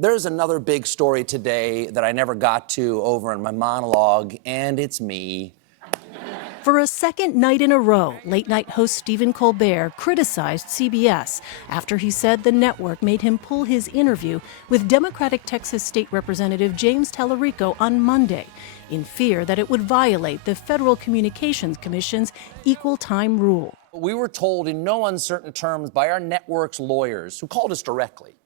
There's another big story today that I never got to over in my monologue, and it's me. For a second night in a row, late-night host Stephen Colbert criticized CBS after he said the network made him pull his interview with Democratic Texas State Representative James Talarico on Monday, in fear that it would violate the Federal Communications Commission's equal time rule. We were told in no uncertain terms by our network's lawyers, who called us directly,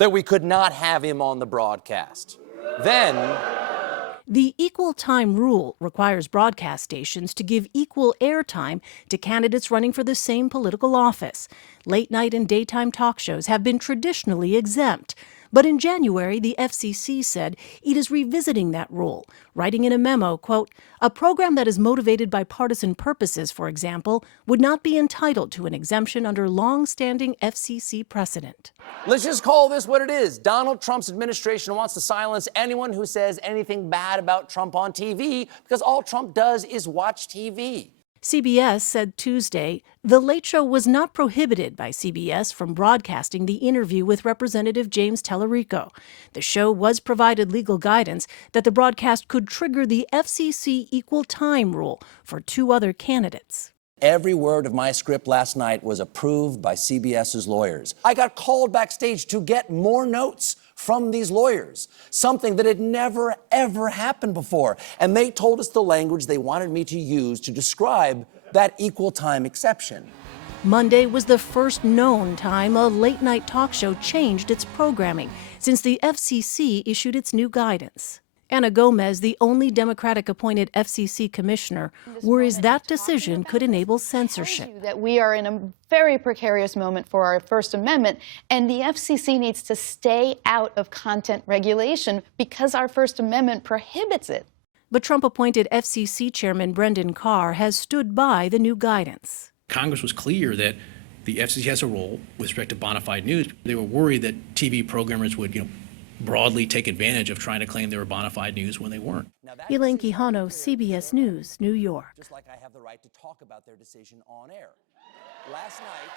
that we could not have him on the broadcast. Then, the equal time rule requires broadcast stations to give equal airtime to candidates running for the same political office. Late night and daytime talk shows have been traditionally exempt. But in January, the FCC said it is revisiting that rule, writing in a memo, quote, "A program that is motivated by partisan purposes, for example, would not be entitled to an exemption under long-standing FCC precedent." let's just call this what it is. Donald Trump's administration wants to silence anyone who says anything bad about Trump on TV because all Trump does is watch TV. CBS said Tuesday The Late Show was not prohibited by CBS from broadcasting the interview with Representative James Talarico. The show was provided legal guidance that the broadcast could trigger the FCC equal time rule for two other candidates. Every word of my script last night was approved by CBS's lawyers. I got called backstage to get more notes from these lawyers, something that had never, ever happened before. And they told us the language they wanted me to use to describe that equal time exception. Monday was the first known time a late-night talk show changed its programming since the FCC issued its new guidance. Anna Gomez, the only Democratic-appointed FCC commissioner, worries that decision could enable censorship. That we are in a very precarious moment for our First Amendment, and the FCC needs to stay out of content regulation because our First Amendment prohibits it. But Trump-appointed FCC Chairman Brendan Carr has stood by the new guidance. Congress was clear that the FCC has a role with respect to bona fide news. They were worried that TV programmers would, broadly take advantage of trying to claim they were bona fide news when they weren't. Elaine Quijano, CBS News, New York. Just like I have the right to talk about their decision on air. Last night,